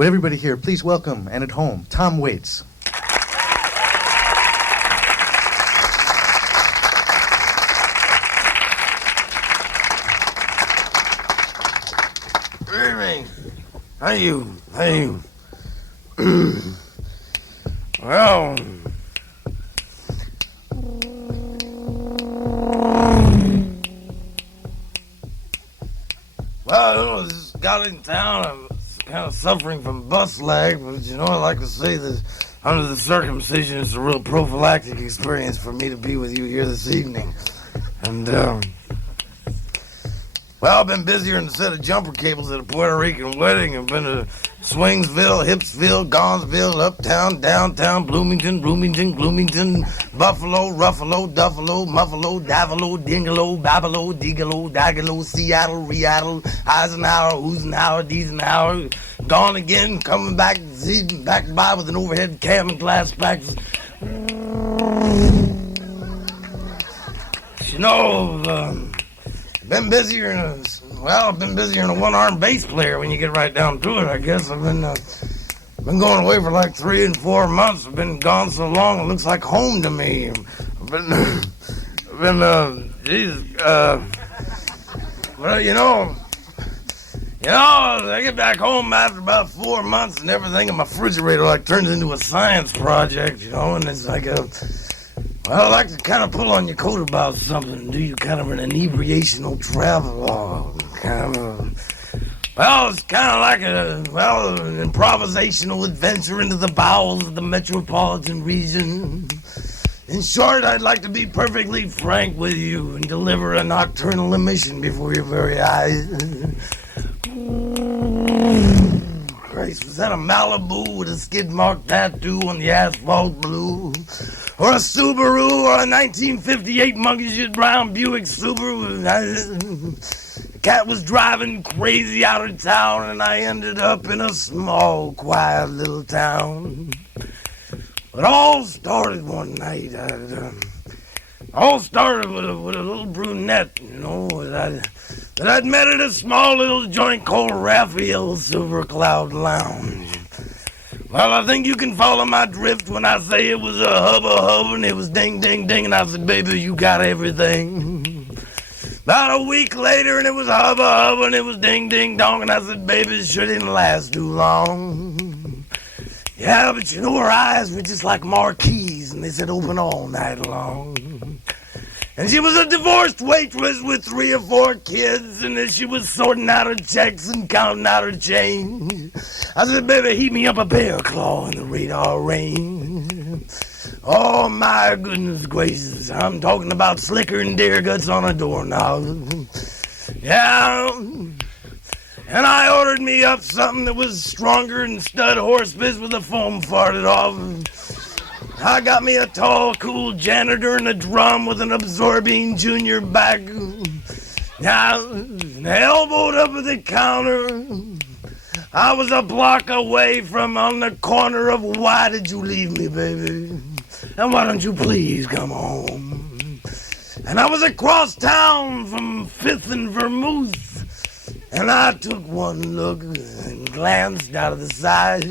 Would everybody here please welcome, and at home, Tom Waits. Good evening. How you? Well, this got in town. I'm kind of suffering from bus lag, but I like to say that under the circumcision, it's a real prophylactic experience for me to be with you here this evening. And, I've been busier in a set of jumper cables at a Puerto Rican wedding. I've been to Swingsville, Hipsville, Gonzville, Uptown, Downtown, Bloomington, Buffalo, Ruffalo, Duffalo, Muffalo, Davalo, Dingalo, Babalo, Digalo, Dagalo, Seattle, Reattle, Eisenhower, Usenhower, Diesenhower, gone again, coming back by with an overhead cam and glass packs. Been busier than a one-armed bass player when you get right down to it, I guess. I've been going away for like 3 and 4 months. I've been gone so long, it looks like home to me. I get back home after about 4 months and everything in my refrigerator like turns into a science project, and it's like I like to kind of pull on your coat about something and do you kind of an inebriational travelogue. It's kind of like an improvisational adventure into the bowels of the metropolitan region. In short, I'd like to be perfectly frank with you and deliver a nocturnal emission before your very eyes. Christ, was that a Malibu with a skid mark tattoo on the asphalt blue? Or a Subaru, or a 1958 monkey shit brown Buick Subaru? The cat was driving crazy out of town, and I ended up in a small, quiet little town. It all started one night. All started with a little brunette, that I'd met at a small little joint called Raphael's Silver Cloud Lounge. Well, I think you can follow my drift when I say it was a hubba and it was ding ding ding, and I said, baby, you got everything. About a week later, and it was hubba and it was ding ding dong, and I said, baby, it sure didn't last too long. Yeah, but her eyes were just like marquees, and they said open all night long. And she was a divorced waitress with 3 or 4 kids, and as she was sorting out her checks and counting out her change, I said, baby, heat me up a bear claw in the radar range. Oh, my goodness gracious, I'm talking about slicker than deer guts on a doorknob. Yeah, and I ordered me up something that was stronger than stud horse piss with the foam farted off. I got me a tall, cool janitor and a drum with an absorbing junior back. Now, elbowed up at the counter, I was a block away from on the corner of why did you leave me, baby? And why don't you please come home? And I was across town from 5th and Vermouth, and I took one look and glanced out of the side.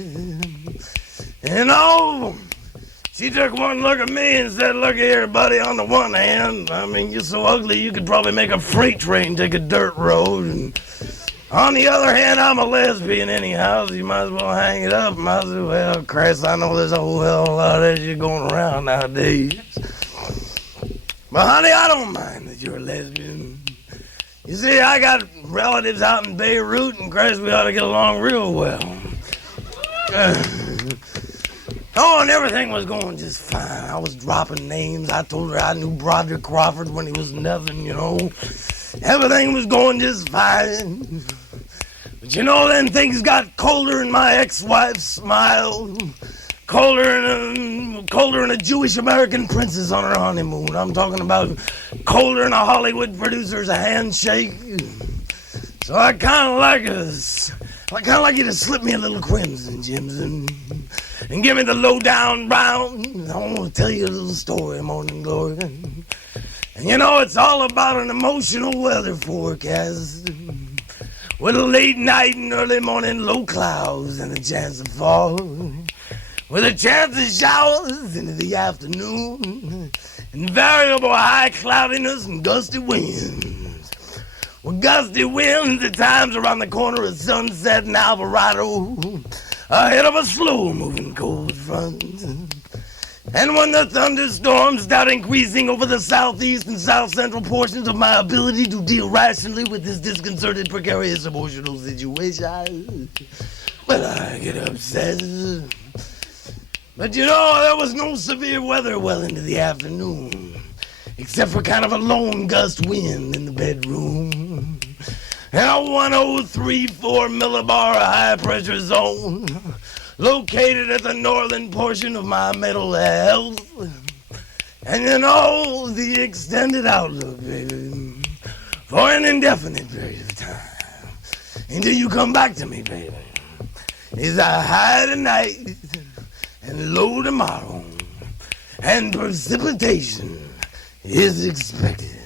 She took one look at me and said, look here, buddy, on the one hand, you're so ugly you could probably make a freight train take a dirt road. And on the other hand, I'm a lesbian anyhow, so you might as well hang it up. Might as well, Christ, I know there's a whole hell of a lot of that shit going around nowadays. But honey, I don't mind that you're a lesbian. You see, I got relatives out in Beirut, and Christ, we ought to get along real well. And everything was going just fine. I was dropping names. I told her I knew Broderick Crawford when he was nothing, Everything was going just fine. But then things got colder and my ex-wife's smile. Colder than a Jewish American princess on her honeymoon. I'm talking about colder than a Hollywood producer's handshake. So I kind of like you to slip me a little crimson, Jimson, and give me the lowdown brown. I want to tell you a little story, Morning Glory. And it's all about an emotional weather forecast. with a late night and early morning low clouds and a chance of fall, with a chance of showers into the afternoon, and variable high cloudiness and gusty winds. With gusty winds at times around the corner of Sunset and Alvarado, ahead of a slow-moving cold front. And when the thunderstorms start increasing over the southeast and south central portions of my ability to deal rationally with this disconcerted, precarious emotional situation, well, I get upset. But you know, there was no severe weather well into the afternoon, except for kind of a lone gust wind in the bedroom, and a 103.4 millibar high pressure zone located at the northern portion of my mental health. And you know, the extended outlook, baby, for an indefinite period of time, until you come back to me, baby, is a high tonight and low tomorrow, and precipitation is expected.